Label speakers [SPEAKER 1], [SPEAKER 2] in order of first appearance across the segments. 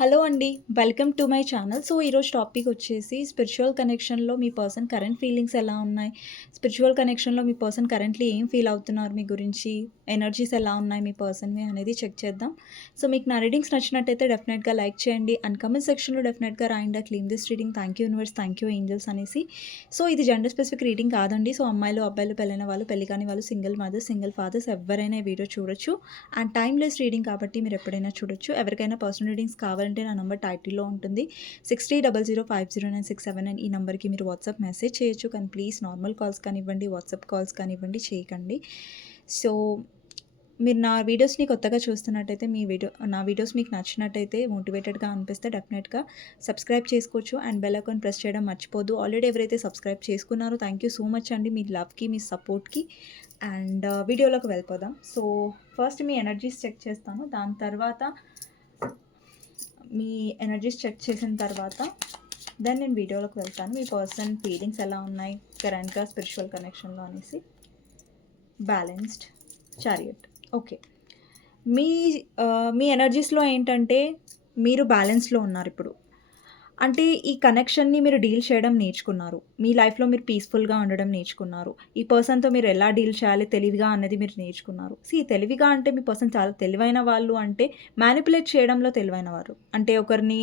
[SPEAKER 1] Hello అండి welcome to my channel. So ఈరోజు topic వచ్చేసి స్పిరిచువల్ కనెక్షన్లో మీ పర్సన్ కరెంట్ ఫీలింగ్స్ ఎలా ఉన్నాయి? స్పిరిచువల్ కనెక్షన్లో మీ పర్సన్ కరెంట్లీ ఏం ఫీల్ అవుతున్నారు? మీ గురించి ఎనర్జీస్ ఎలా ఉన్నాయి మీ పర్సన్వి అనేది చెక్ చేద్దాం. సో మీకు నా రీడింగ్స్ నచ్చినట్టయితే డెఫినెట్గా లైక్ చేయండి. అండ్ కమెంట్ సెక్షన్లో డెఫినెట్గా రాయండి. Claim this reading. Thank you universe. Thank you angels అనేసి. సో ఇది జెండర్ స్పెసిఫిక్ రీడింగ్ కాదండి. సో అమ్మాయిలు అబ్బాయిలు పెళ్ళైన వాళ్ళు పెళ్ళి కాని వాళ్ళు సింగిల్ మదర్స్ సింగిల్ ఫాదర్స్ ఎవరైనా వీడియో చూడొచ్చు. అండ్ టైమ్లెస్ రీడింగ్ కాబట్టి మీరు ఎప్పుడైనా చూడొచ్చు. ఎవరికైనా పర్సనల్ రీడింగ్స్ కావాలి కావాలంటే నా నెంబర్ టైటిల్లో ఉంటుంది. Six three double zero five zero nine six seven nine ఈ నెంబర్కి మీరు వాట్సాప్ మెసేజ్ చేయొచ్చు. కానీ ప్లీజ్ నార్మల్ కాల్స్ కానివ్వండి వాట్సాప్ కాల్స్ కానివ్వండి చేయకండి. సో మీరు నా వీడియోస్ని కొత్తగా చూస్తున్నట్టయితే మీ వీడియో నా వీడియోస్ మీకు నచ్చినట్టయితే మోటివేటెడ్గా అనిపిస్తే డెఫినెట్గా సబ్స్క్రైబ్ చేసుకోవచ్చు. అండ్ బెల్ అకౌంట్ ప్రెస్ చేయడం మర్చిపోదు ఆల్రెడీ ఎవరైతే సబ్స్క్రైబ్ చేసుకున్నారో థ్యాంక్ యూ సో మచ్ అండి మీ లవ్కి మీ సపోర్ట్కి. అండ్ వీడియోలోకి వెళ్ళిపోదాం. సో ఫస్ట్ మీ ఎనర్జీస్ చెక్ చేస్తాను. దాని తర్వాత మీ ఎనర్జీస్ చెక్ చేసిన తర్వాత దెన్ నేను వీడియోలోకి వెళ్తాను. మీ పర్సన్ ఫీలింగ్స్ ఎలా ఉన్నాయి? కరెంట్గా స్పిరిచువల్ కనెక్షన్లో అనేసి. బ్యాలెన్స్డ్ చారియట్ ఓకే మీ uh, మీ ఎనర్జీస్లో ఏంటంటే మీరు బ్యాలెన్స్లో ఉన్నారు ఇప్పుడు. అంటే ఈ కనెక్షన్ని మీరు డీల్ చేయడం నేర్చుకున్నారు. మీ లైఫ్లో మీరు పీస్ఫుల్గా ఉండడం నేర్చుకున్నారు. ఈ పర్సన్తో మీరు ఎలా డీల్ చేయాలి తెలివిగా అన్నది మీరు నేర్చుకున్నారు. సి తెలివిగా అంటే మీ పర్సన్ చాలా తెలివైన వాళ్ళు అంటే మ్యానిపులేట్ చేయడంలో తెలివైన వారు. అంటే ఒకరిని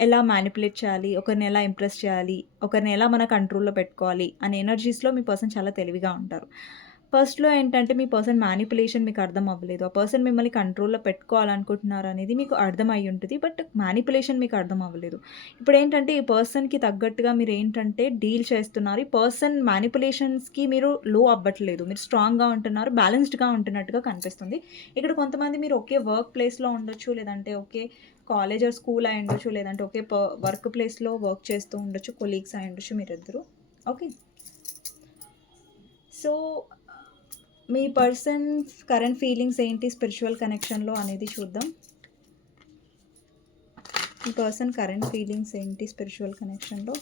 [SPEAKER 1] ఎలా మ్యానిపులేట్ చేయాలి ఒకరిని ఎలా ఇంప్రెస్ చేయాలి ఒకరిని ఎలా మన కంట్రోల్లో పెట్టుకోవాలి అనే ఎనర్జీస్లో మీ పర్సన్ చాలా తెలివిగా ఉంటారు. ఫస్ట్లో ఏంటంటే మీ పర్సన్ మ్యానిపులేషన్ మీకు అర్థం అవ్వలేదు. ఆ పర్సన్ మిమ్మల్ని కంట్రోల్లో పెట్టుకోవాలనుకుంటున్నారు అనేది మీకు అర్థం అయి ఉంటుంది. బట్ మ్యానిపులేషన్ మీకు అర్థం అవ్వలేదు. ఇప్పుడు ఏంటంటే ఈ పర్సన్కి తగ్గట్టుగా మీరు ఏంటంటే డీల్ చేస్తున్నారు. ఈ పర్సన్ మ్యానిపులేషన్స్కి మీరు లో అవ్వట్లేదు. మీరు స్ట్రాంగ్గా ఉంటున్నారు బ్యాలెన్స్డ్గా ఉంటున్నట్టుగా కనిపిస్తుంది. ఇక్కడ కొంతమంది మీరు ఒకే వర్క్ ప్లేస్లో ఉండొచ్చు లేదంటే ఒకే కాలేజ్ ఆర్ స్కూల్ అయి ఉండొచ్చు లేదంటే ఒకే వర్క్ ప్లేస్లో వర్క్ చేస్తూ ఉండొచ్చు కొలీగ్స్ అయి ఉండొచ్చు మీరిద్దరు. ఓకే? సో మీ పర్సన్ కరెంట్ ఫీలింగ్స్ ఏంటి? స్పిరిచువల్ కనెక్షన్లో అనేది చూద్దాం. మీ పర్సన్ కరెంట్ ఫీలింగ్స్ ఏంటి? స్పిరిచువల్ కనెక్షన్లో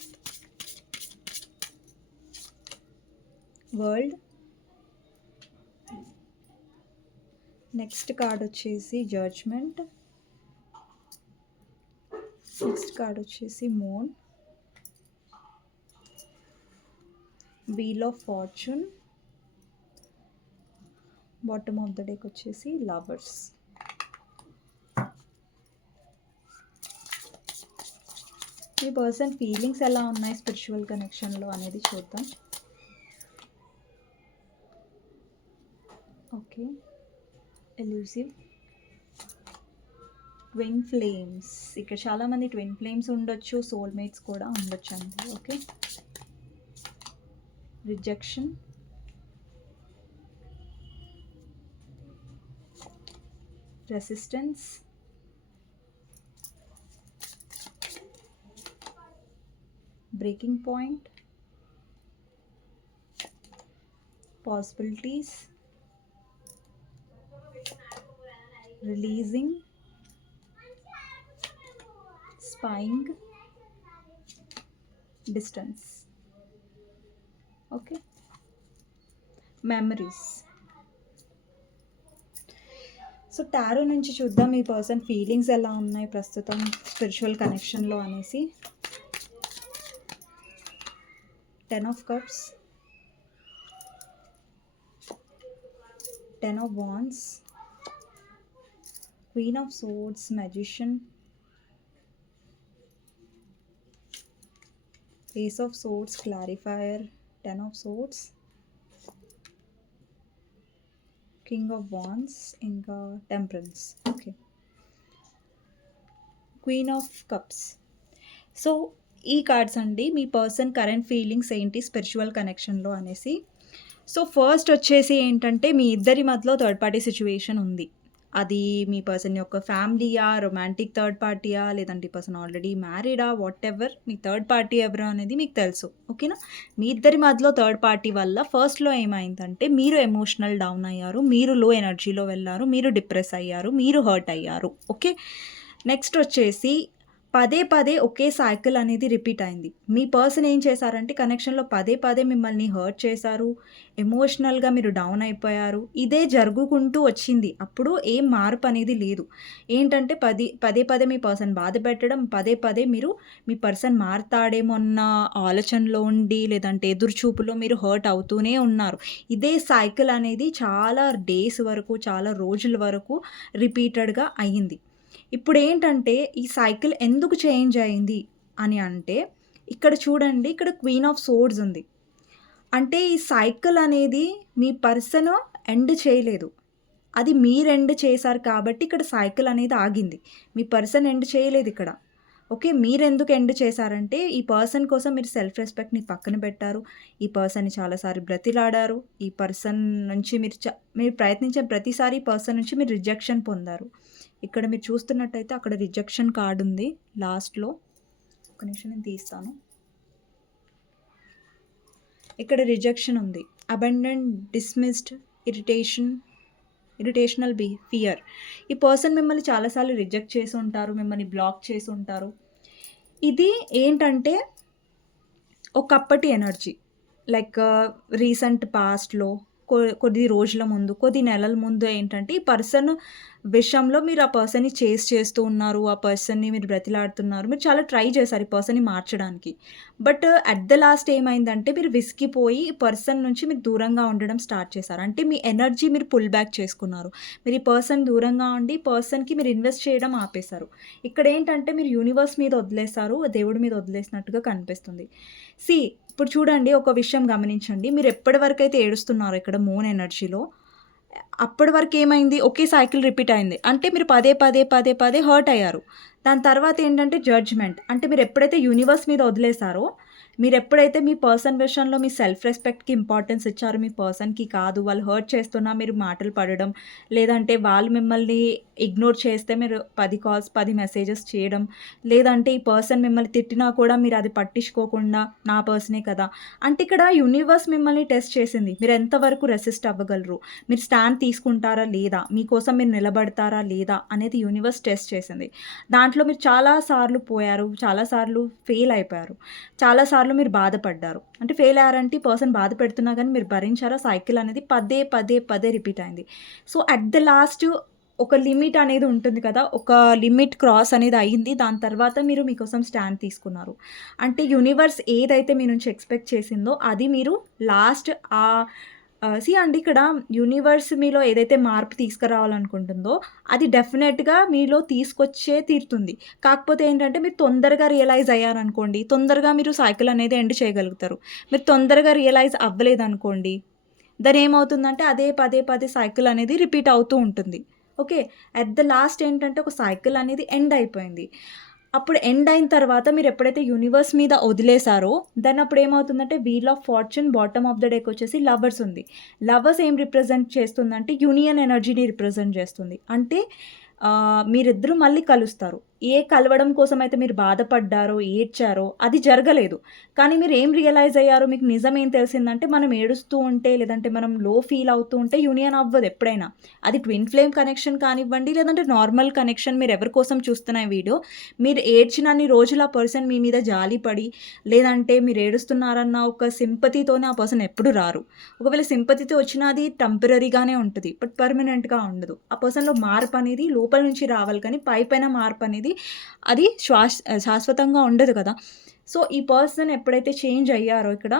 [SPEAKER 1] వరల్డ్ నెక్స్ట్ కార్డ్ వచ్చేసి జడ్జ్మెంట్ నెక్స్ట్ కార్డ్ వచ్చేసి moon wheel of fortune bottom of the డేకి వచ్చేసి లవర్స్ ఈ పర్సన్ ఫీలింగ్స్ ఎలా ఉన్నాయి స్పిరిచువల్ కనెక్షన్లో అనేది చూద్దాం. ఓకే ఎల్యూసివ్ ట్విన్ ఫ్లేమ్స్ ఇక్కడ చాలామంది ట్విన్ ఫ్లేమ్స్ ఉండొచ్చు సోల్మేట్స్ కూడా ఉండొచ్చు అండి. Okay rejection resistance. Breaking point. Possibilities. Releasing. Spying. Distance. Okay. Memories so tarot నుంచి చూద్దాం మీ పర్సన్ ఫీలింగ్స్ ఎలా ఉన్నాయి ప్రస్తుతం స్పిరిచువల్ కనెక్షన్లో అనేసి. Ten of cups ten of wands queen of swords magician ace of swords clarifier ten of swords king of wands ఇంకా temperance okay queen of cups so ఈ కార్డ్స్ అండి మీ పర్సన్ కరెంట్ ఫీలింగ్స్ ఏంటి spiritual కనెక్షన్లో అనేసి. So first వచ్చేసి ఏంటంటే మీ ఇద్దరి మధ్యలో థర్డ్ పార్టీ సిచ్యువేషన్ ఉంది. అది మీ పర్సన్ యొక్క ఫ్యామిలీయా రొమాంటిక్ థర్డ్ పార్టీయా లేదంటే ఈ పర్సన్ ఆల్రెడీ మ్యారీడా వాట్ ఎవర్ మీ థర్డ్ పార్టీ ఎవరు అనేది మీకు తెలుసు ఓకేనా మీ ఇద్దరి మధ్యలో థర్డ్ పార్టీ వల్ల ఫస్ట్లో ఏమైందంటే మీరు ఎమోషనల్ డౌన్ అయ్యారు మీరు లో ఎనర్జీలో వెళ్ళారు మీరు డిప్రెస్ అయ్యారు మీరు హర్ట్ అయ్యారు ఓకే నెక్స్ట్ వచ్చేసి పదే పదే ఒకే సైకిల్ అనేది రిపీట్ అయింది. మీ పర్సన్ ఏం చేశారంటే కనెక్షన్లో పదే పదే మిమ్మల్ని హర్ట్ చేశారు ఎమోషనల్గా మీరు డౌన్ అయిపోయారు. ఇదే జరుగుకుంటూ వచ్చింది. అప్పుడు ఏం మార్పు అనేది లేదు. ఏంటంటే పది పదే పదే మీ పర్సన్ బాధ పెట్టడం పదే పదే మీరు మీ పర్సన్ మారుతాడేమో అన్న ఆలోచనలో ఉండి లేదంటే ఎదురుచూపులో మీరు హర్ట్ అవుతూనే ఉన్నారు. ఇదే సైకిల్ అనేది చాలా డేస్ వరకు చాలా రోజుల వరకు రిపీటెడ్గా అయ్యింది ఇప్పుడు ఏంటంటే ఈ సైకిల్ ఎందుకు చేంజ్ అయింది అని అంటే ఇక్కడ చూడండి ఇక్కడ క్వీన్ ఆఫ్ సోర్డ్స్ ఉంది. అంటే ఈ సైకిల్ అనేది మీ పర్సన్ ఎండ్ చేయలేదు. అది మీరు ఎండ్ చేశారు కాబట్టి ఇక్కడ సైకిల్ అనేది ఆగింది. మీ పర్సన్ ఎండ్ చేయలేదు ఇక్కడ. ఓకే మీరు ఎందుకు ఎండ్ చేశారంటే ఈ పర్సన్ కోసం మీరు సెల్ఫ్ రెస్పెక్ట్ని పక్కన పెట్టారు. ఈ పర్సన్ని చాలాసార్లు బ్రతిలాడారు. ఈ పర్సన్ నుంచి మీరు చ మీరు ప్రయత్నించిన ప్రతిసారి పర్సన్ నుంచి మీరు రిజెక్షన్ పొందారు. ఇక్కడ మీరు చూస్తున్నట్టయితే అక్కడ రిజెక్షన్ కార్డ్ ఉంది లాస్ట్లో ఒక నిమిషం నేను తీస్తాను. ఇక్కడ రిజెక్షన్ ఉంది. Abundant dismissed irritation irritational be fear ఈ పర్సన్ మిమ్మల్ని చాలాసార్లు రిజెక్ట్ చేసి ఉంటారు మిమ్మల్ని బ్లాక్ చేసి ఉంటారు. ఇది ఏంటంటే ఒకప్పటి ఎనర్జీ లైక్ రీసెంట్ పాస్ట్లో కొద్ది రోజుల ముందు కొద్ది నెలల ముందు ఏంటంటే ఈ పర్సన్ విషయంలో మీరు ఆ పర్సన్ని చేస్ చేస్తూ ఉన్నారు ఆ పర్సన్ని మీరు బ్రతిలాడుతున్నారు మీరు చాలా ట్రై చేశారు ఈ పర్సన్ని మార్చడానికి. బట్ అట్ ద లాస్ట్ ఏమైందంటే మీరు విసిగిపోయి ఈ పర్సన్ నుంచి మీరు దూరంగా ఉండడం స్టార్ట్ చేశారు. అంటే మీ ఎనర్జీ మీరు పుల్ బ్యాక్ చేసుకున్నారు. మీరు ఈ పర్సన్ దూరంగా ఉండి పర్సన్కి మీరు ఇన్వెస్ట్ చేయడం ఆపేశారు. ఇక్కడ ఏంటంటే మీరు యూనివర్స్ మీద వదిలేస్తారు దేవుడి మీద వదిలేసినట్టుగా కనిపిస్తుంది. సి ఇప్పుడు చూడండి ఒక విషయం గమనించండి. మీరు ఎప్పటి వరకు అయితే ఏడుస్తున్నారో ఇక్కడ మూన్ ఎనర్జీలో అప్పటి వరకు ఏమైంది? ఒకే సైకిల్ రిపీట్ అయింది. అంటే మీరు పదే పదే పదే పదే హర్ట్ అయ్యారు. దాని తర్వాత ఏంటంటే జడ్జ్మెంట్. అంటే మీరు ఎప్పుడైతే యూనివర్స్ మీద వదిలేసారో మీరు ఎప్పుడైతే మీ పర్సన్ విషయంలో మీ సెల్ఫ్ రెస్పెక్ట్కి ఇంపార్టెన్స్ ఇచ్చారు మీ పర్సన్కి కాదు వాళ్ళు హర్ట్ చేస్తున్నా మీరు మాటలు పడడం లేదంటే వాళ్ళు మిమ్మల్ని ఇగ్నోర్ చేస్తే మీరు పది కాల్స్ పది మెసేజెస్ చేయడం లేదంటే ఈ పర్సన్ మిమ్మల్ని తిట్టినా కూడా మీరు అది పట్టించుకోకుండా నా పర్సనే కదా. అంటే ఇక్కడ యూనివర్స్ మిమ్మల్ని టెస్ట్ చేసింది. మీరు ఎంతవరకు రెసిస్ట్ అవ్వగలరు? మీరు స్టాండ్ తీసుకుంటారా లేదా? మీకోసం మీరు నిలబడతారా లేదా? అనేది యూనివర్స్ టెస్ట్ చేసింది. దాంట్లో మీరు చాలాసార్లు పోయారు చాలాసార్లు ఫెయిల్ అయిపోయారు. చాలాసార్లు మీరు బాధపడ్డారు. అంటే ఫెయిల్ అయ్యారంటే పర్సన్ బాధ పెడుతున్నా కానీ మీరు భరించారా? సైకిల్ అనేది పదే పదే పదే రిపీట్ అయింది. సో అట్ ద లాస్ట్ ఒక లిమిట్ అనేది ఉంటుంది కదా? ఒక లిమిట్ క్రాస్ అనేది అయ్యింది దాని తర్వాత మీరు మీకోసం స్టాండ్ తీసుకున్నారు. అంటే యూనివర్స్ ఏదైతే మీ నుంచి ఎక్స్పెక్ట్ చేసిందో అది మీరు లాస్ట్ ఆ సి అండి ఇక్కడ యూనివర్స్ మీలో ఏదైతే మార్పు తీసుకురావాలనుకుంటుందో అది డెఫినెట్గా మీలో తీసుకొచ్చే తీరుతుంది. కాకపోతే ఏంటంటే మీరు తొందరగా రియలైజ్ అయ్యారనుకోండి తొందరగా మీరు సైకిల్ అనేది ఎండ్ చేయగలుగుతారు. మీరు తొందరగా రియలైజ్ అవ్వలేదనుకోండి దాని ఏమవుతుందంటే అదే పదే పదే సైకిల్ అనేది రిపీట్ అవుతూ ఉంటుంది. ఓకే అట్ ద లాస్ట్ ఏంటంటే ఒక సైకిల్ అనేది ఎండ్ అయిపోయింది. అప్పుడు ఎండ్ అయిన తర్వాత మీరు ఎప్పుడైతే యూనివర్స్ మీద వదిలేసారో దాని అప్పుడు ఏమవుతుందంటే wheel of fortune bottom of the డేకి వచ్చేసి లవర్స్ ఉంది. లవర్స్ ఏం రిప్రజెంట్ చేస్తుందంటే యూనియన్ ఎనర్జీని రిప్రజెంట్ చేస్తుంది. అంటే మీరిద్దరూ మళ్ళీ కలుస్తారు. ఏ కలవడం కోసం అయితే మీరు బాధపడ్డారో ఏడ్చారో అది జరగలేదు. కానీ మీరు ఏం రియలైజ్ అయ్యారో మీకు నిజం ఏం తెలిసిందంటే మనం ఏడుస్తూ ఉంటే లేదంటే మనం లో ఫీల్ అవుతూ ఉంటే యూనియన్ అవ్వదు ఎప్పుడైనా. అది ట్విన్ ఫ్లేమ్ కనెక్షన్ కానివ్వండి లేదంటే నార్మల్ కనెక్షన్ మీరు ఎవరి కోసం చూస్తున్న వీడియో మీరు ఏడ్చినన్ని రోజులు ఆ పర్సన్ మీ మీద జాలి పడి లేదంటే మీరు ఏడుస్తున్నారన్న ఒక సింపతితోనే ఆ పర్సన్ ఎప్పుడు రారు. ఒకవేళ సింపతితో వచ్చినా అది టెంపరీగానే ఉంటుంది బట్ పర్మనెంట్గా ఉండదు. ఆ పర్సన్లో మార్పు అనేది లోపల నుంచి రావాలి కానీ పై పైన మార్పు అనేది అది శ్వాస శాశ్వతంగా ఉండదు కదా. సో ఈ పర్సన్ ఎప్పుడైతే చేంజ్ అయ్యారో ఇక్కడ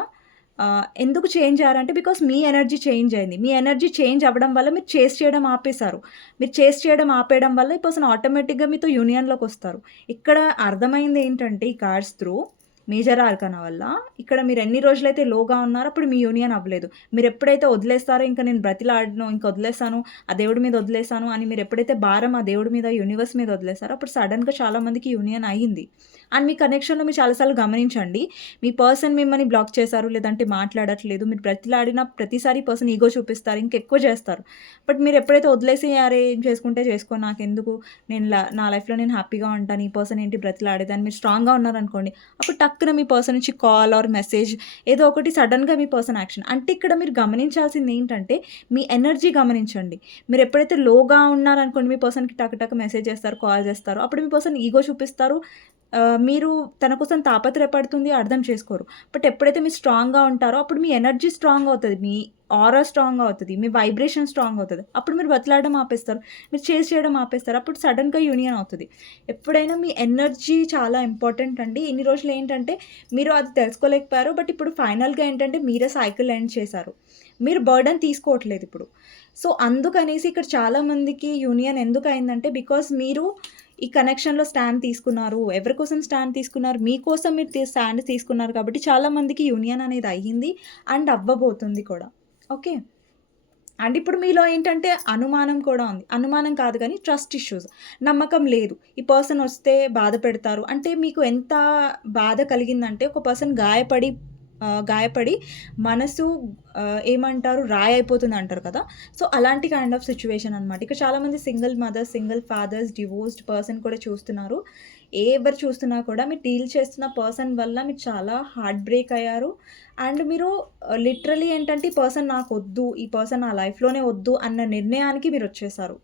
[SPEAKER 1] ఎందుకు చేంజ్ అయ్యారంటే బికాస్ మీ ఎనర్జీ చేంజ్ అయింది. మీ ఎనర్జీ చేంజ్ అవ్వడం వల్ల మీరు చేస్ చేయడం ఆపేశారు. మీరు చేస్ చేయడం ఆపేయడం వల్ల ఈ పర్సన్ ఆటోమేటిక్గా మీతో యూనియన్లోకి వస్తారు. ఇక్కడ అర్థమైంది ఏంటంటే ఈ కార్డ్స్ త్రూ మేజర్ ఆర్కనా వల్ల ఇక్కడ మీరు ఎన్ని రోజులైతే లోగా ఉన్నారో అప్పుడు మీ యూనియన్ అవ్వలేదు. మీరు ఎప్పుడైతే వదిలేస్తారో ఇంకా నేను బ్రతిలాడను ఇంకా వదిలేస్తాను ఆ దేవుడి మీద వదిలేస్తాను అని మీరు ఎప్పుడైతే భారం ఆ దేవుడి మీద యూనివర్స్ మీద వదిలేస్తారో అప్పుడు సడన్గా చాలామందికి యూనియన్ అయ్యింది అండ్ మీ కనెక్షన్లో మీరు చాలాసార్లు గమనించండి మీ పర్సన్ మిమ్మల్ని బ్లాక్ చేశారు లేదంటే మాట్లాడట్లేదు మీరు ప్రతిలాడిన ప్రతిసారి పర్సన్ ఈగో చూపిస్తారు ఇంకెక్కువ చేస్తారు. బట్ మీరు ఎప్పుడైతే వదిలేసి అరే ఏం చేసుకుంటే చేసుకో నాకెందుకు? నేను లా- నా లైఫ్లో నేను హ్యాపీగా ఉంటాను ఈ పర్సన్ ఏంటి బ్రతిలాడేదాన్ని మీరు స్ట్రాంగ్గా ఉన్నారనుకోండి అప్పుడు టక్కున మీ పర్సన్ నుంచి కాల్ ఆర్ మెసేజ్ ఏదో ఒకటి సడన్గా మీ పర్సన్ యాక్షన్ అంటే ఇక్కడ మీరు గమనించాల్సింది ఏంటంటే మీ ఎనర్జీ గమనించండి. మీరు ఎప్పుడైతే లోగా ఉన్నారనుకోండి మీ పర్సన్కి టక్ టక్ మెసేజ్ చేస్తారు కాల్ చేస్తారు అప్పుడు మీ పర్సన్ ఈగో చూపిస్తారు మీరు తన కోసం తాపత్రయపడుతుంది అర్థం చేసుకోరు. బట్ ఎప్పుడైతే మీరు స్ట్రాంగ్‌గా ఉంటారో అప్పుడు మీ ఎనర్జీ స్ట్రాంగ్ అవుతుంది మీ ఆరా స్ట్రాంగ్ అవుతుంది మీ వైబ్రేషన్ స్ట్రాంగ్ అవుతుంది అప్పుడు మీరు బతిలాడడం ఆపేస్తారు. మీరు చేజ్ చేయడం ఆపేస్తారు. అప్పుడు సడన్గా యూనియన్ అవుతుంది ఎప్పుడైనా మీ ఎనర్జీ చాలా ఇంపార్టెంట్ అండి. ఇన్ని రోజులు ఏంటంటే మీరు అది తెలుసుకోలేకపోయారు. బట్ ఇప్పుడు ఫైనల్‌గా ఏంటంటే మీరే సైకిల్ ఎండ్ చేశారు. మీరు బర్డన్ తీసుకోవట్లేదు ఇప్పుడు. సో, అందుకనేసి ఇక్కడ చాలామందికి యూనియన్ ఎందుకు అయిందంటే బికాస్ మీరు ఈ కనెక్షన్‌లో స్టాండ్ తీసుకున్నారు. ఎవరి కోసం స్టాండ్ తీసుకున్నారు? మీకోసం మీరు స్టాండ్ తీసుకున్నారు కాబట్టి చాలామందికి యూనియన్ అనేది అయ్యింది. అండ్ అవ్వబోతుంది కూడా. ఓకే. అండ్ ఇప్పుడు మీలో ఏంటంటే అనుమానం కూడా ఉంది. అనుమానం కాదు కానీ ట్రస్ట్ ఇష్యూస్. నమ్మకం లేదు. ఈ పర్సన్ వస్తే బాధ పెడతారు. అంటే మీకు ఎంత బాధ కలిగిందంటే ఒక పర్సన్ గాయపడి గాయపడి మనసు ఏమంటారు రాయి అయిపోతుంది అంటారు కదా! సో, అలాంటి కైండ్ ఆఫ్ సిచ్యువేషన్ అనమాట. ఇక్కడ చాలామంది single mothers, single fathers, divorced person కూడా చూస్తున్నారు. ఎవరు చూస్తున్నా కూడా మీరు డీల్ చేస్తున్న పర్సన్ వల్ల మీరు చాలా హార్ట్ బ్రేక్ అయ్యారు. అండ్ మీరు లిటరలీ ఏంటంటే ఈ పర్సన్ వద్దు ఈ పర్సన్ నా లైఫ్‌లోనే వద్దు అన్న నిర్ణయానికి మీరు వచ్చేసారు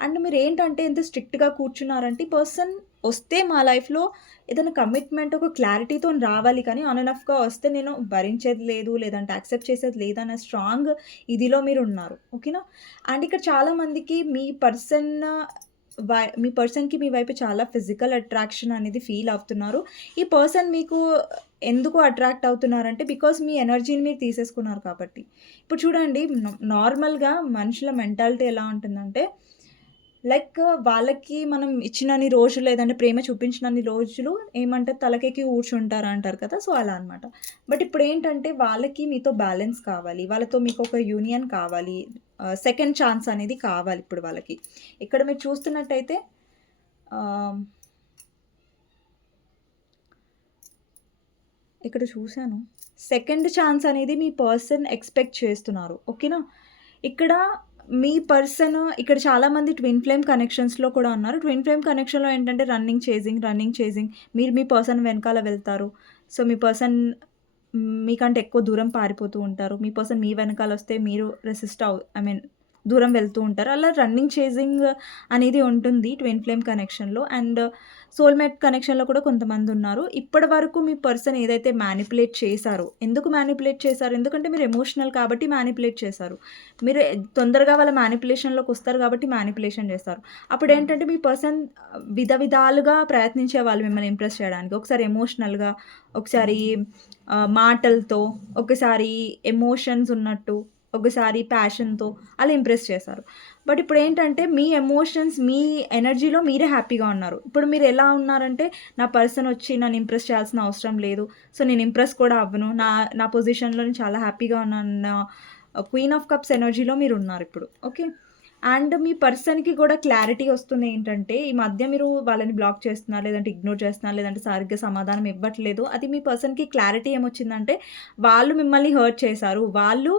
[SPEAKER 1] అండ్ మీరు ఏంటంటే ఎంత స్ట్రిక్ట్‌గా కూర్చున్నారంటే ఈ పర్సన్ వస్తే మా లైఫ్‌లో ఏదైనా కమిట్మెంట్ ఒక క్లారిటీతో రావాలి కానీ ఆన్ అండ్ ఆఫ్‌గా వస్తే నేను భరించేది లేదు. లేదంటే యాక్సెప్ట్ చేసేది లేదన్న స్ట్రాంగ్ ఇదిలో మీరు ఉన్నారు ఓకేనా? అండ్ ఇక్కడ చాలామందికి మీ పర్సన్ వై మీ పర్సన్‌కి మీ వైపు చాలా ఫిజికల్ అట్రాక్షన్ అనేది ఫీల్ అవుతున్నారు. ఈ పర్సన్ మీకు ఎందుకు అట్రాక్ట్ అవుతున్నారంటే బికాస్ మీ ఎనర్జీని మీరు తీసేసుకున్నారు కాబట్టి. ఇప్పుడు చూడండి నార్మల్‌గా మనుషుల మెంటాలిటీ ఎలా ఉంటుందంటే లైక్ వాళ్ళకి మనం ఇచ్చినన్ని రోజులు లేదంటే ప్రేమ చూపించినన్ని రోజులు ఏమంటారు తలకెక్కి కూర్చుంటారు అంటారు కదా! సో, అలా అనమాట. బట్ ఇప్పుడు ఏంటంటే వాళ్ళకి మీతో బ్యాలెన్స్ కావాలి. వాళ్ళతో మీకు ఒక యూనియన్ కావాలి. సెకండ్ ఛాన్స్ అనేది కావాలి ఇప్పుడు వాళ్ళకి. ఇక్కడ మీరు చూస్తున్నట్టయితే ఇక్కడ చూశాను సెకండ్ ఛాన్స్ అనేది మీ పర్సన్ ఎక్స్‌పెక్ట్ చేస్తున్నారు. ఓకేనా? ఇక్కడ మీ పర్సన్ ఇక్కడ చాలామంది ట్విన్ ఫ్లేమ్ కనెక్షన్స్‌లో కూడా ఉన్నారు. ట్విన్ ఫ్లేమ్ కనెక్షన్‌లో ఏంటంటే రన్నింగ్, చేజింగ్, రన్నింగ్, చేజింగ్ మీరు మీ పర్సన్ వెనకాల వెళ్తారు. సో, మీ పర్సన్ మీకంటే ఎక్కువ దూరం పారిపోతూ ఉంటారు. మీ పర్సన్ మీ వెనకాల వస్తే మీరు రెసిస్ట్ అవు ఐ మీన్ దూరం వెళ్తూ ఉంటారు. అలా రన్నింగ్, చేజింగ్ అనేది ఉంటుంది ట్విన్ ఫ్లేమ్ కనెక్షన్‌లో. అండ్ సోల్‌మేట్ కనెక్షన్‌లో కూడా కొంతమంది ఉన్నారు ఇప్పటి వరకు మీ పర్సన్ ఏదైతే మ్యానిపులేట్ చేశారో ఎందుకు మ్యానిపులేట్ చేశారు? ఎందుకంటే మీరు ఎమోషనల్ కాబట్టి మ్యానిపులేట్ చేశారు. మీరు తొందరగా వాళ్ళ మ్యానిపులేషన్‌లోకొస్తారు కాబట్టి మ్యానిపులేషన్ చేస్తారు. అప్పుడు ఏంటంటే మీ పర్సన్ విధ విధాలుగా ప్రయత్నించే వాళ్ళు మిమ్మల్ని ఇంప్రెస్ చేయడానికి. ఒకసారి ఎమోషనల్‌గా, ఒకసారి మాటలతో, ఒకసారి ఎమోషన్స్ ఉన్నట్టు, ఒకసారి ప్యాషన్‌తో అలా ఇంప్రెస్ చేశారు. బట్ ఇప్పుడు ఏంటంటే మీ ఎమోషన్స్, మీ ఎనర్జీలో మీరే హ్యాపీగా ఉన్నారు. ఇప్పుడు మీరు ఎలా ఉన్నారంటే నా పర్సన్ వచ్చి నన్ను ఇంప్రెస్ చేయాల్సిన అవసరం లేదు. సో, నేను ఇంప్రెస్ కూడా అవ్వను. నా నా పొజిషన్‌లో నేను చాలా హ్యాపీగా ఉన్నానన్న క్వీన్ ఆఫ్ కప్స్ ఎనర్జీలో మీరు ఉన్నారు ఇప్పుడు ఓకే. అండ్ మీ పర్సన్‌కి కూడా క్లారిటీ వస్తుంది ఏంటంటే ఈ మధ్య మీరు వాళ్ళని బ్లాక్ చేస్తున్నారు. లేదంటే ఇగ్నోర్ చేస్తున్నారు. లేదంటే సరిగ్గా సమాధానం ఇవ్వట్లేదు. అది మీ పర్సన్‌కి క్లారిటీ ఏమొచ్చిందంటే వాళ్ళు మిమ్మల్ని హర్ట్ చేశారు. వాళ్ళు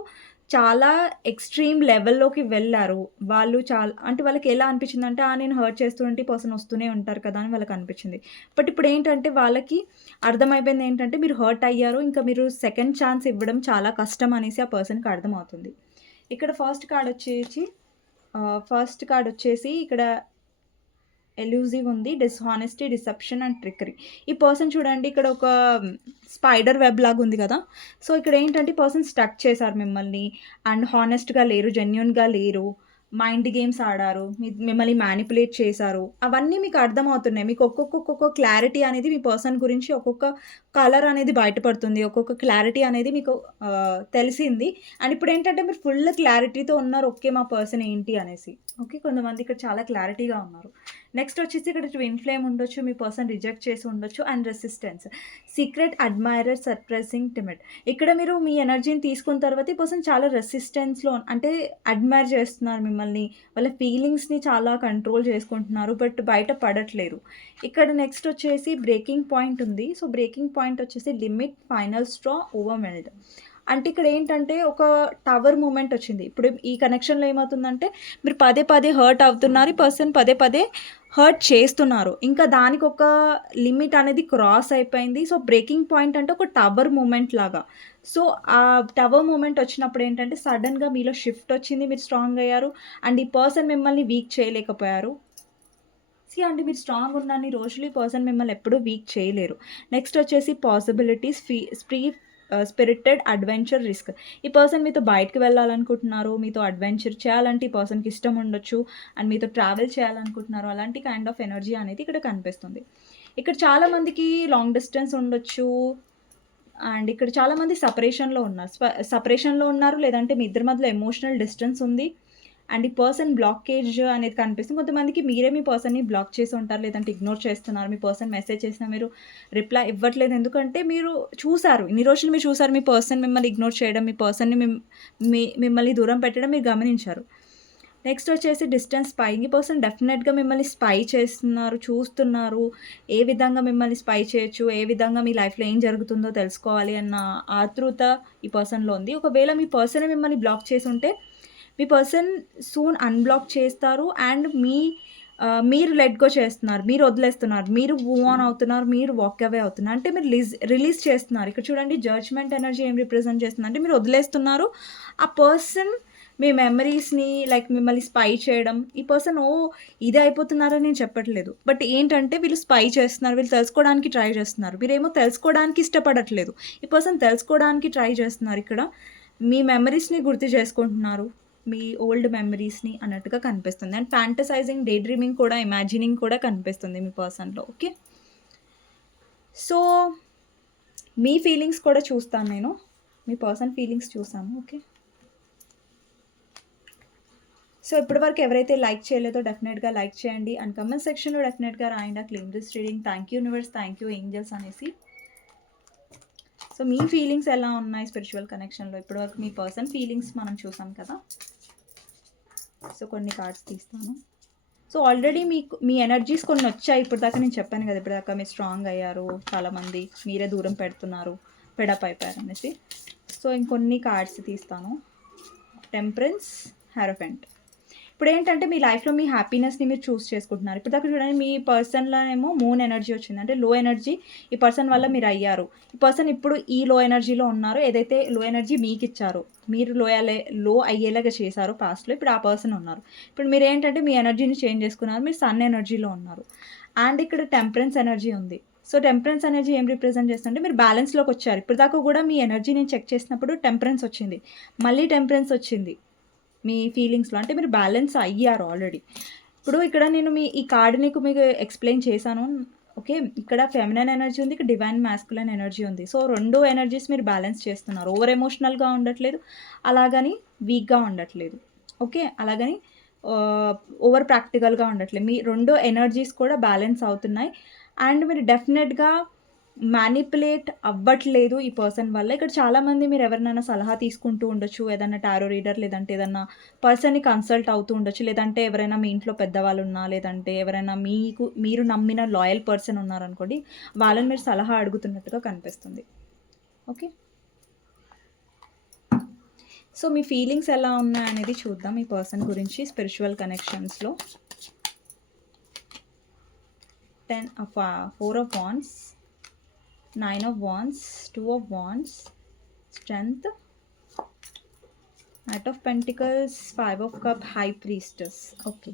[SPEAKER 1] చాలా ఎక్స్‌ట్రీమ్ లెవెల్‌లోకి వెళ్ళారు వాళ్ళు చాలా అంటే వాళ్ళకి ఎలా అనిపించింది అంటే ఆ! నేను హర్ట్ చేస్తుంటే పర్సన్ వస్తూనే ఉంటారు కదా! అని వాళ్ళకి అనిపించింది బట్ ఇప్పుడు ఏంటంటే వాళ్ళకి అర్థమైపోయింది ఏంటంటే మీరు హర్ట్ అయ్యారు. ఇంకా మీరు సెకండ్ ఛాన్స్ ఇవ్వడం చాలా కష్టం అనేసి ఆ పర్సన్‌కి అర్థమవుతుంది. ఇక్కడ ఫస్ట్ కార్డ్ వచ్చేసి ఫస్ట్ కార్డ్ వచ్చేసి ఇక్కడ ఎలూజివ్ ఉంది. Dishonesty, deception and trickery. ఈ పర్సన్ చూడండి ఇక్కడ ఒక స్పైడర్ వెబ్ లాగా ఉంది కదా! సో, ఇక్కడ ఏంటంటే పర్సన్ స్టక్ చేశారు మిమ్మల్ని. అండ్ హానెస్ట్‌గా లేరు. జెన్యున్గా లేరు. మైండ్ గేమ్స్ ఆడారు. మీ మిమ్మల్ని మ్యానిపులేట్ చేశారు. అవన్నీ మీకు అర్థమవుతున్నాయి. మీకు ఒక్కొక్క ఒక్కొక్క క్లారిటీ అనేది మీ పర్సన్ గురించి ఒక్కొక్క కలర్ అనేది బయటపడుతుంది. ఒక్కొక్క క్లారిటీ అనేది మీకు తెలిసింది. అండ్ ఇప్పుడేంటంటే మీరు ఫుల్ క్లారిటీతో ఉన్నారు. ఓకే. మా పర్సన్ ఏంటి అనేసి. ఓకే. కొంతమంది ఇక్కడ చాలా క్లారిటీగా ఉన్నారు. నెక్స్ట్ వచ్చేసి ఇక్కడ ట్విన్ ఫ్లేమ్ ఉండొచ్చు. మీ పర్సన్ రిజెక్ట్ చేసి ఉండొచ్చు. And resistance. Secret admirer, surprising, timid ఇక్కడ మీరు మీ ఎనర్జీని తీసుకున్న తర్వాత ఈ పర్సన్ చాలా రెసిస్టెన్స్‌లో అంటే అడ్మైర్ చేస్తున్నారు మిమ్మల్ని. వాళ్ళ ఫీలింగ్స్‌ని చాలా కంట్రోల్ చేసుకుంటున్నారు. బట్ బయట పడట్లేరు. ఇక్కడ నెక్స్ట్ వచ్చేసి బ్రేకింగ్ పాయింట్ ఉంది. సో, బ్రేకింగ్ పాయింట్ వచ్చేసి లిమిట్, ఫైనల్ స్ట్రా, ఓవర్మెల్డ్ అంటే ఇక్కడ ఏంటంటే ఒక టవర్ మూమెంట్ వచ్చింది. ఇప్పుడు ఈ కనెక్షన్‌లో ఏమవుతుందంటే మీరు పదే పదే హర్ట్ అవుతున్నారు. ఈ పర్సన్ పదే పదే హర్ట్ చేస్తున్నారు. ఇంకా దానికి ఒక లిమిట్ అనేది క్రాస్ అయిపోయింది. సో, బ్రేకింగ్ పాయింట్ అంటే ఒక టవర్ మూమెంట్ లాగా. సో, ఆ టవర్ మూమెంట్ వచ్చినప్పుడు ఏంటంటే సడన్గా మీలో షిఫ్ట్ వచ్చింది. మీరు స్ట్రాంగ్ అయ్యారు. అండ్ ఈ పర్సన్ మిమ్మల్ని వీక్ చేయలేకపోయారు. సి అంటే మీరు స్ట్రాంగ్ ఉన్నన్ని రోజులు ఈ పర్సన్ మిమ్మల్ని ఎప్పుడూ వీక్ చేయలేరు నెక్స్ట్ వచ్చేసి possibilities fee spree spirited adventure risk ఈ పర్సన్ మీతో బయటకు వెళ్ళాలనుకుంటున్నారు మీతో అడ్వెంచర్ చేయాలంటే ఈ పర్సన్కి ఇష్టం ఉండొచ్చు అండ్ మీతో ట్రావెల్ చేయాలనుకుంటున్నారు అలాంటి కైండ్ ఆఫ్ ఎనర్జీ అనేది ఇక్కడ కనిపిస్తుంది. ఇక్కడ చాలామందికి లాంగ్ డిస్టెన్స్ ఉండొచ్చు అండ్ ఇక్కడ చాలామంది సపరేషన్లో ఉన్నారు. సపరేషన్లో ఉన్నారు లేదంటే మీ ఇద్దరి మధ్యలో ఎమోషనల్ డిస్టెన్స్ ఉంది. అండ్ ఈ పర్సన్ బ్లాకేజ్ అనేది కనిపిస్తుంది. కొంతమందికి మీరే మీ పర్సన్ని బ్లాక్ చేసి ఉంటారు లేదంటే ఇగ్నోర్ చేస్తున్నారు మీ పర్సన్ మెసేజ్ చేసినా మీరు రిప్లై ఇవ్వట్లేదు. ఎందుకంటే మీరు చూసారు ఇన్ని రోజులు మీరు చూసారు మీ పర్సన్ మిమ్మల్ని ఇగ్నోర్ చేయడం మీ పర్సన్ని మీ మిమ్మల్ని దూరం పెట్టడం మీరు గమనించారు. నెక్స్ట్ వచ్చేసి డిస్టెన్స్ స్పైయింగ్. ఈ పర్సన్ డెఫినెట్గా మిమ్మల్ని స్పై చేస్తున్నారు చూస్తున్నారు. ఏ విధంగా మిమ్మల్ని స్పై చేయొచ్చు ఏ విధంగా మీ లైఫ్లో ఏం జరుగుతుందో తెలుసుకోవాలి అన్న ఆతృత ఈ పర్సన్లో ఉంది. ఒకవేళ మీ పర్సన్ మిమ్మల్ని బ్లాక్ చేసి ఉంటే మీ పర్సన్ సూన్ అన్బ్లాక్ చేస్తారు అండ్ మీ మీరు లెట్ గో చేస్తున్నారు మీరు వదిలేస్తున్నారు మీరు మూవ్ ఆన్ అవుతున్నారు మీరు వాక్ అవే అవుతున్నారు. అంటే మీరు రిలీజ్ రిలీజ్ చేస్తున్నారు. ఇక్కడ చూడండి జడ్జ్మెంట్ ఎనర్జీ ఏం రిప్రజెంట్ చేస్తుంది? అంటే మీరు వదిలేస్తున్నారు ఆ పర్సన్ మీ మెమరీస్ని లైక్ మిమ్మల్ని స్పై చేయడం. ఈ పర్సన్ ఓ ఇది అయిపోతున్నారని నేను చెప్పట్లేదు. బట్ ఏంటంటే వీళ్ళు స్పై చేస్తున్నారు వీళ్ళు తెలుసుకోవడానికి ట్రై చేస్తున్నారు. మీరేమో తెలుసుకోవడానికి ఇష్టపడట్లేదు. ఈ పర్సన్ తెలుసుకోవడానికి ట్రై చేస్తున్నారు ఇక్కడ. మీ మెమరీస్ని గుర్తు చేసుకుంటున్నారు. మీ ఓల్డ్ మెమరీస్ని అన్నట్టుగా కనిపిస్తుంది. అండ్ ఫ్యాంటసైజింగ్ డే డ్రీమింగ్ కూడా ఇమాజినింగ్ కూడా కనిపిస్తుంది మీ పర్సన్లో ఓకే సో మీ ఫీలింగ్స్ కూడా చూస్తాను నేను. మీ పర్సన్ ఫీలింగ్స్ చూసాను ఓకే సో ఇప్పటివరకు ఎవరైతే లైక్ చేయలేదో డెఫినెట్గా లైక్ చేయండి. అండ్ కమెంట్ సెక్షన్లో డెఫినెట్గా రాయండి. ఆ clean this reading thank you universe thank you angels అనేసి. సో మీ ఫీలింగ్స్ ఎలా ఉన్నాయి స్పిరిచువల్ కనెక్షన్లో ఇప్పటివరకు మీ పర్సన్ ఫీలింగ్స్ మనం చూసాం కదా? సో కొన్ని కార్డ్స్ తీస్తాను. సో ఆల్రెడీ మీకు మీ ఎనర్జీస్ కొన్ని వచ్చాయి. ఇప్పటిదాకా నేను చెప్పాను కదా ఇప్పటిదాకా మీరు స్ట్రాంగ్ అయ్యారు చాలామంది మీరే దూరం పెడుతున్నారు పెడప్ అయిపోయారు అనేసి. సో ఇంకొన్ని కార్డ్స్ తీస్తాను. టెంపరెన్స్ హెరఫెంట్ ఇప్పుడు ఏంటంటే మీ లైఫ్లో మీ హ్యాపీనెస్ని మీరు చూస్ చేసుకుంటున్నారు. ఇప్పుడు దాకా చూడండి మీ పర్సన్లోనేమో మూన్ ఎనర్జీ వచ్చింది అంటే లో ఎనర్జీ ఈ పర్సన్ వల్ల మీరు అయ్యారు. ఈ పర్సన్ ఇప్పుడు ఈ లో ఎనర్జీలో ఉన్నారు. ఏదైతే లో ఎనర్జీ మీకు ఇచ్చారో మీరు లో లో అయ్యేలాగా చేశారో పాస్ట్లో ఇప్పుడు ఆ పర్సన్ ఉన్నారు. ఇప్పుడు మీరు ఏంటంటే మీ ఎనర్జీని చేంజ్ చేసుకున్నారు. మీరు సన్ ఎనర్జీలో ఉన్నారు. అండ్ ఇక్కడ టెంపరెన్స్ ఎనర్జీ ఉంది. సో టెంపరెన్స్ ఎనర్జీ ఏం రిప్రజెంట్ చేస్తుంటే మీరు బ్యాలెన్స్లోకి వచ్చారు. ఇప్పుడు దాకా కూడా మీ ఎనర్జీ నేను చెక్ చేసినప్పుడు టెంపరెన్స్ వచ్చింది. మళ్ళీ టెంపరెన్స్ వచ్చింది. మీ ఫీలింగ్స్లో అంటే మీరు బ్యాలెన్స్ అయ్యారు ఆల్రెడీ ఇప్పుడు ఇక్కడ నేను మీ ఈ కార్డ్ నీకు మీకు ఎక్స్ప్లెయిన్ చేశాను. ఓకే ఇక్కడ ఫెమినన్ ఎనర్జీ ఉంది ఇక్కడ డివైన్ మాస్కులైన్ ఎనర్జీ ఉంది. సో రెండు ఎనర్జీస్ మీరు బ్యాలెన్స్ చేస్తున్నారు. ఓవర్ ఎమోషనల్గా ఉండట్లేదు అలాగని వీక్గా ఉండట్లేదు. ఓకే అలాగని uh, ఓవర్ ప్రాక్టికల్గా ఉండట్లేదు. మీ రెండు ఎనర్జీస్ కూడా బ్యాలెన్స్ అవుతున్నాయి. అండ్ మీరు డెఫినెట్గా మ్యానిపులేట్ అవ్వట్లేదు ఈ పర్సన్ వల్ల. ఇక్కడ చాలామంది మీరు ఎవరినైనా సలహా తీసుకుంటూ ఉండొచ్చు ఏదైనా టారో రీడర్ లేదంటే ఏదన్నా పర్సన్ని కన్సల్ట్ అవుతూ ఉండొచ్చు లేదంటే ఎవరైనా మీ ఇంట్లో పెద్దవాళ్ళు ఉన్నా లేదంటే ఎవరైనా మీకు మీరు నమ్మిన లాయల్ పర్సన్ ఉన్నారనుకోండి వాళ్ళని మీరు సలహా అడుగుతున్నట్టుగా కనిపిస్తుంది. ఓకే సో మీ ఫీలింగ్స్ ఎలా ఉన్నాయనేది చూద్దాం ఈ పర్సన్ గురించి spiritual కనెక్షన్స్లో ten four of wands nine of wands two of wands strength. Knight of pentacles five of cup high priestess okay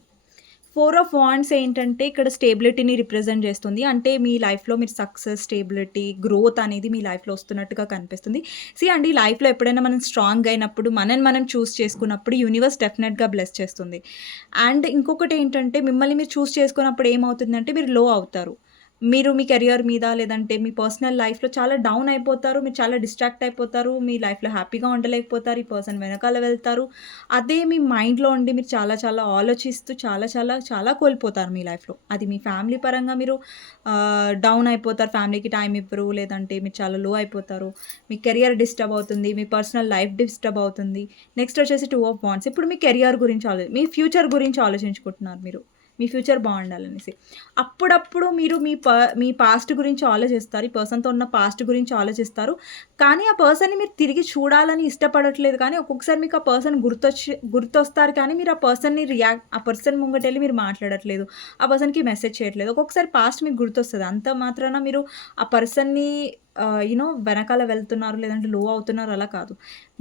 [SPEAKER 1] four of wands ఏంటంటే ఇక్కడ స్టేబిలిటీని రిప్రజెంట్ చేస్తుంది. అంటే మీ లైఫ్లో మీరు సక్సెస్ స్టేబిలిటీ గ్రోత్ అనేది మీ లైఫ్లో వస్తున్నట్టుగా కనిపిస్తుంది. సి అండి లైఫ్లో ఎప్పుడైనా మనం స్ట్రాంగ్ అయినప్పుడు మనని మనం చూస్ చేసుకున్నప్పుడు యూనివర్స్ డెఫినెట్గా బ్లెస్ చేస్తుంది. అండ్ ఇంకొకటి ఏంటంటే మిమ్మల్ని మీరు చూస్ చేసుకున్నప్పుడు ఏమవుతుందంటే మీరు లో అవుతారు. మీరు మీ కెరియర్ మీద లేదంటే మీ పర్సనల్ లైఫ్లో చాలా డౌన్ అయిపోతారు మీరు చాలా డిస్ట్రాక్ట్ అయిపోతారు మీ లైఫ్లో హ్యాపీగా ఉండలేకపోతారు ఈ పర్సన్ వెనకాల వెళ్తారు. అదే మీ మైండ్లో ఉండి మీరు చాలా చాలా ఆలోచిస్తూ చాలా చాలా చాలా కోల్పోతారు మీ లైఫ్లో అది మీ ఫ్యామిలీ పరంగా మీరు డౌన్ అయిపోతారు ఫ్యామిలీకి టైం ఇవ్వరు లేదంటే మీరు చాలా లో అయిపోతారు. మీ కెరియర్ డిస్టర్బ్ అవుతుంది మీ పర్సనల్ లైఫ్ డిస్టర్బ్ అవుతుంది. నెక్స్ట్ వచ్చేసి టూ ఆఫ్ బాండ్స్ ఇప్పుడు మీ కెరియర్ గురించి ఆలో మీ ఫ్యూచర్ గురించి ఆలోచించుకుంటున్నారు మీరు. మీ ఫ్యూచర్ బాగుండాలనేసి. అప్పుడప్పుడు మీరు మీ ప మీ పాస్ట్ గురించి ఆలోచిస్తారు. ఈ పర్సన్తో ఉన్న పాస్ట్ గురించి ఆలోచిస్తారు. కానీ ఆ పర్సన్ని మీరు తిరిగి చూడాలని ఇష్టపడట్లేదు కానీ ఒక్కొక్కసారి మీకు ఆ పర్సన్ గుర్తొచ్చి గుర్తొస్తారు కానీ మీరు ఆ పర్సన్ని రియాక్ట్ ఆ పర్సన్ ముంగటెళ్ళి మీరు మాట్లాడట్లేదు. ఆ పర్సన్కి మెసేజ్ చేయట్లేదు. ఒక్కొక్కసారి పాస్ట్ మీకు గుర్తొస్తుంది. అంత మాత్రాన మీరు ఆ పర్సన్ని యూనో వెనకాల వెళ్తున్నారు లేదంటే లో అవుతున్నారు అలా కాదు.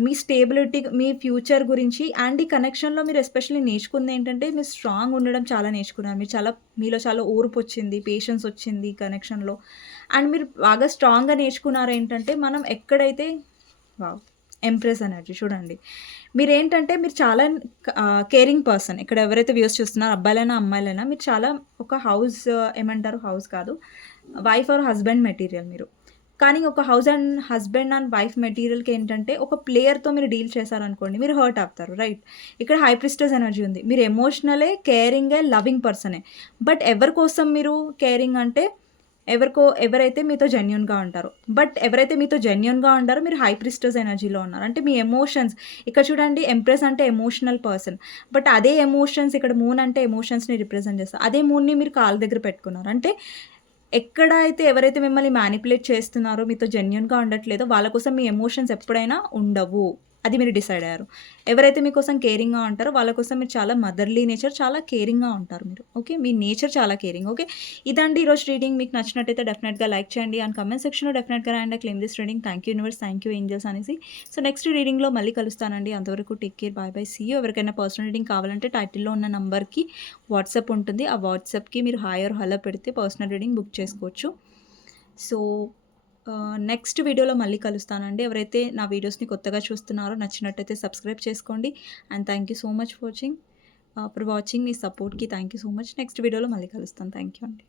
[SPEAKER 1] మీ స్టేబిలిటీ మీ ఫ్యూచర్ గురించి అండ్ ఈ కనెక్షన్లో మీరు ఎస్పెషల్లీ నేర్చుకుంది ఏంటంటే మీరు స్ట్రాంగ్ ఉండడం చాలా నేర్చుకున్నారు. మీరు చాలా మీలో చాలా ఓర్పు వచ్చింది పేషెన్స్ వచ్చింది కనెక్షన్లో అండ్ మీరు బాగా స్ట్రాంగ్గా నేర్చుకున్నారు ఏంటంటే మనం ఎక్కడైతే వావ్ ఎంప్రెస్ ఎనర్జీ చూడండి. మీరు ఏంటంటే మీరు చాలా కేరింగ్ పర్సన్ ఇక్కడ ఎవరైతే వ్యూస్ చూస్తున్నారో అబ్బాయిలైనా అమ్మాయిలైనా మీరు చాలా ఒక హౌస్ ఏమంటారు హౌస్ కాదు వైఫ్ ఆర్ హస్బెండ్ మెటీరియల్ మీరు. కానీ ఒక house and husband and wife మెటీరియల్కి ఏంటంటే ఒక ప్లేయర్తో మీరు డీల్ చేశారనుకోండి మీరు హర్ట్ అవుతారు రైట్? ఇక్కడ హైప్రిస్టస్ ఎనర్జీ ఉంది. మీరు ఎమోషనలే కేరింగే లవింగ్ పర్సనే. బట్ ఎవరి కోసం మీరు కేరింగ్ అంటే ఎవరికో ఎవరైతే మీతో జెన్యున్గా ఉంటారో. బట్ ఎవరైతే మీతో జెన్యున్గా ఉంటారో మీరు హైప్రిస్టస్ ఎనర్జీలో ఉన్నారు. అంటే మీ ఎమోషన్స్ ఇక్కడ చూడండి ఎంప్రెస్ అంటే ఎమోషనల్ పర్సన్. బట్ అదే ఎమోషన్స్ ఇక్కడ మూన్ అంటే ఎమోషన్స్ని రిప్రజెంట్ చేస్తారు అదే మూన్ని మీరు కాళ్ళ దగ్గర పెట్టుకున్నారు. అంటే ఎక్కడ అయితే ఎవరైతే మిమ్మల్ని మ్యానిపులేట్ చేస్తున్నారో మీతో జెన్యున్గా ఉండట్లేదో వాళ్ళ కోసం మీ ఎమోషన్స్ ఎప్పుడైనా ఉండవు. అది మీరు డిసైడ్ అయ్యారు. ఎవరైతే మీకోసం కేరింగ్గా ఉంటారో వాళ్ళ కోసం మీరు చాలా మదర్లీ నేచర్ చాలా కేరింగ్గా ఉంటారు మీరు. ఓకే? మీ నేచర్ చాలా కేరింగ్. ఓకే? ఇదండి ఈరోజు రీడింగ్. మీకు నచ్చినట్టయితే డెఫినెట్గా లైక్ చేయండి. అండ్ కమెంట్ సెక్షన్లో డెఫినెట్గా రాయండి. Claim this reading. Thank you universe. Thank you angels అనేసి. సో నెక్స్ట్ రీడింగ్లో మళ్ళీ కలుస్తానండి. అంతవరకు take care. Bye bye. See ఎవరికైనా పర్సనల్ రీడింగ్ కావాలంటే టైటిల్లో ఉన్న నంబర్కి వాట్సాప్ ఉంటుంది. ఆ వాట్సాప్కి మీరు హాయ్ ఆర్ హలో పెడితే పర్సనల్ రీడింగ్ బుక్ చేసుకోవచ్చు. సో నెక్స్ట్ వీడియోలో మళ్ళీ కలుస్తానండి. ఎవరైతే నా వీడియోస్ని కొత్తగా చూస్తున్నారో నచ్చినట్టయితే సబ్స్క్రైబ్ చేసుకోండి. And thank you so much watching for watching మీ సపోర్ట్కి థ్యాంక్ యూ సో మచ్ నెక్స్ట్ వీడియోలో మళ్ళీ కలుస్తాను థ్యాంక్ యూ అండి.